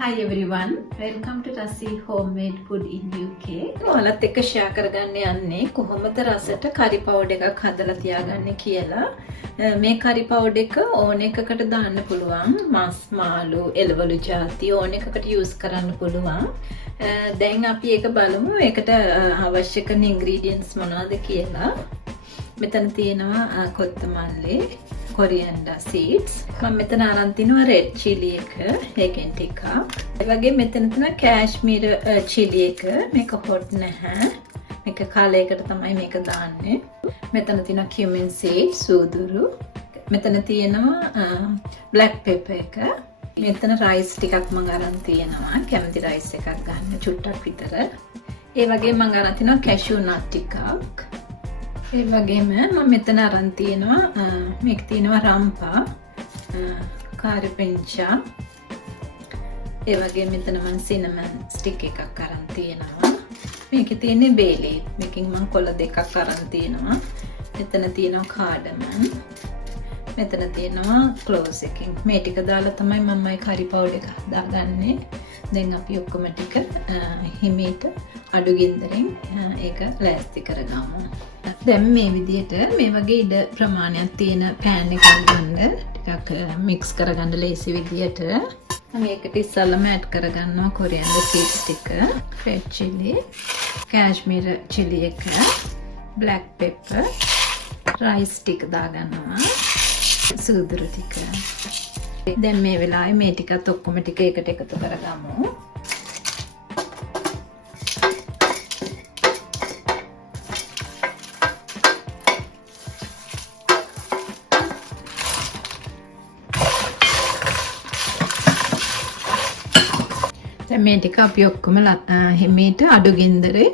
Hi everyone, welcome to Rasi Homemade Food in UK. ඔයාලත් එක්ක share කරගන්න යන්නේ කොහොමද රසට curry powder එකක් හදලා තියාගන්නේ කියලා. මේ curry powder එක ඕන එකකට දාන්න පුළුවන්. මස්, මාළු, එළවලු ಜಾති ඕන එකකට use කරන්න පුළුවන්. දැන් අපි ඒක බලමු. ඒකට අවශ්‍ය කරන ingredients මොනවද කියලා. මෙතන තියෙනවා කොත්තමල්ලි, coriander seeds. මම මෙතන අරන් තිනවා red chili එක, ඒකෙන් ටිකක්. ඒ වගේ මෙතන තියෙනවා kashmir chili එක. මේක hot නැහැ. මේක කාලයකට තමයි මේක දාන්නේ. මෙතන තියෙනවා cumin seeds, සූදුරු. මෙතන තියෙනවා black pepper එක. මෙතන rice ටිකක් මම අරන් තියෙනවා. කැමති rice එකක් ගන්න චුට්ටක් විතර. ඒ වගේ මම අරන් තිනවා cashew nut ටිකක්. ඒ වගේම මම මෙතන අරන් තියෙනවා මේක තියෙනවා රම්පා, කාරි පෙන්චා. ඒ වගේම මෙතන මම cinnamon stick එකක් අරන් තියෙනවා. මේකේ තියෙන්නේ bay leaf. මේකෙන් මම කොළ දෙකක් අරන් තියෙනවා. මෙතන තියෙනවා cardamom. මෙතන තියෙනවා cloves එකකින්. මේ ටික දාලා තමයි මම මේ curry powder එක දාගන්නේ. දැන් අපි ඔක්කොම ටික හිමීට අඩු ගින්දරෙන් ඒක ලෑස්ති කරගමු. දැන් මේ විදිහට මේ වගේ ඉඩ ප්‍රමාණයක් තියෙන pan එකක් ගන්න ටිකක් mix කරගන්න ලේසි විදිහට. මේකට ඉස්සල්ලාම add කරගන්නවා coriander seeds ටික, red chili, kashmir chili එක, black pepper, rice ටික දාගන්නවා, සූදුරු ටික. දැන් මේ වෙලාවේ මේ ටිකත් ඔක්කොම ටික එකට එකතු කරගමු. දැන් මේ ටික අපි ඔක්කොම හිමීට අඩු ගින්දරේ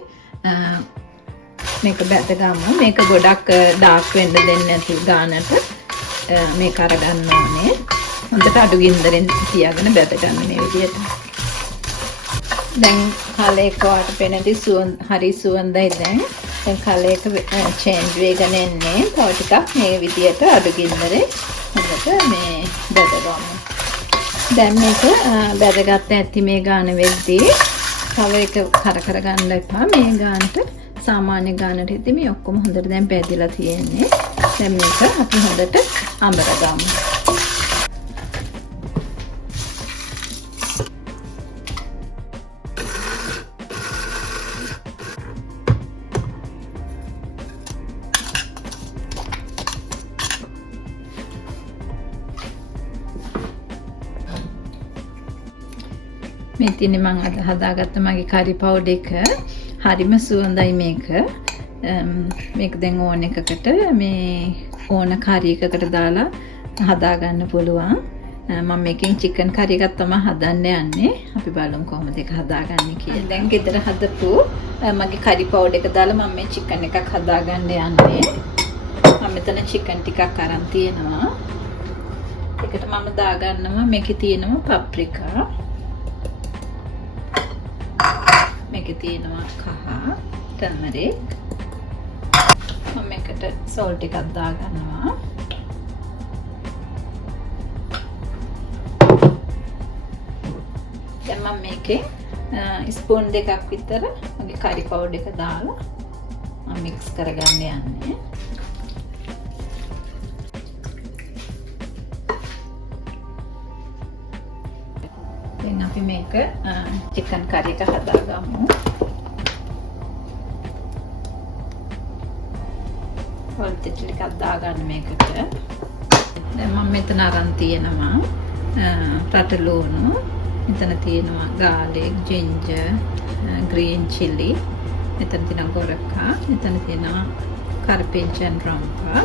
මේක බැදගමු. මේක ගොඩක් ඩාර්ක් වෙන්න දෙන්නේ නැති ගානට මේක අරගන්න ඕනේ. හොඳට අඩු ගින්දරෙන් තියාගෙන බැදගන්න මේ විදිහට. දැන් කලයක වාට පෙනෙදි හරි සුවඳයි දැන්. දැන් කලයක change වෙගෙන එන්නේ. තව ටිකක් මේ විදිහට අඩු ගින්දරේ හොඳට මේ බැදගමු. දැන් මේක බැදගත්ත ඇති මේ ගාන වෙද්දී තව එක කර ගන්න එපා. මේ ගානට සාමාන්‍ය ගානට ඉතින් මේ ඔක්කොම හොඳට දැන් පැදිලා තියෙන්නේ. දැන් මේක අපි හොඳට අඹරගමු. මේ තියන්නේ මම අද හදාගත්ත මගේ curry powder එක. හරිම සුවඳයි මේක. මේක දැන් ඕන එකකට මේ ඕන curry එකකට දාලා හදාගන්න පුළුවන්. මම මේකෙන් chicken curry එකක් තමයි හදන්න යන්නේ. අපි බලමු කොහොමද ඒක හදාගන්නේ කියලා. දැන් ගෙදර හදපු මගේ curry powder එක දාලා මම මේ chicken එකක් හදාගන්න යන්නේ. මම මෙතන chicken ටිකක් අරන් තියෙනවා. ඒකට මම දාගන්නවා මේකේ තියෙනවා paprika. මේකේ තියෙනවා කහ, turmeric. මම මේකට salt ටිකක් දාගන්නවා. දැන් මම මේකේ ස්පූන් දෙකක් විතර මගේ curry powder එක දාලා මම mix කරගන්න යන්නේ. දැන් අපි මේක chicken curry එක හදාගමු. හොල්ට් ටිකක් දාගන්න මේකට. දැන් මම මෙතන අරන් තියෙනවා රටලුණු. මෙතන තියෙනවා garlic, ginger, green chili. මෙතන තියෙනවා ගොරකා. මෙතන තියෙනවා කරපිංචන් රම්පා.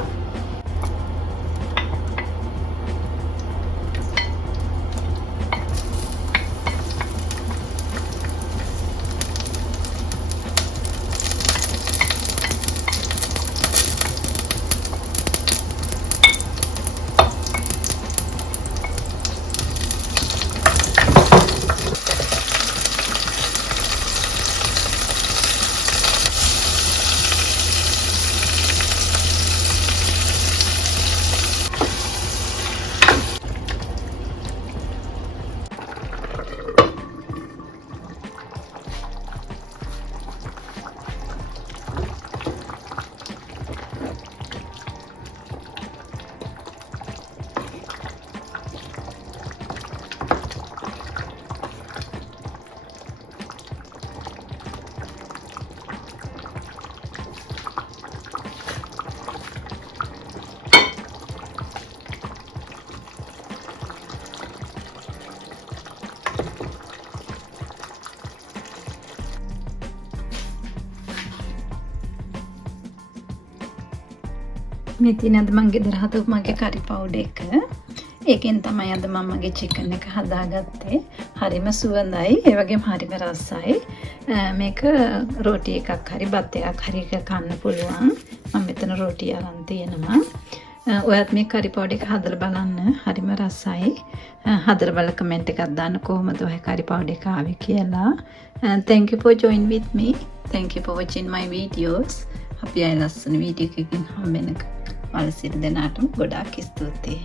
මේ තියෙන අද මම ගෙදර හදපු මගේ කරි පවුඩර් එක. ඒකෙන් තමයි අද මම මගේ චිකන් එක හදාගත්තේ. හරිම සුවඳයි, ඒ වගේම හරිම රසයි. මේක රෝටි එකක් හරි බත් එකක් හරි කන්න පුළුවන්. මම මෙතන රෝටි අරන් තියෙනවා. ඔයත් මේ කරි පවුඩර් එක හදලා බලන්න. හරිම රසයි. හදලා බලලා කමෙන්ට් එකක් දාන්න කොහොමද ඔය කරි පවුඩර් එක ආවේ කියලා. Thank you for joining with me. Thank you for watching my videos. අපි ආයෙ ලස්සන වීඩියෝ එකකින් හම්බ වෙනකම් ඔයාලා සියලු දෙනාටම ගොඩාක් ස්තුතියි.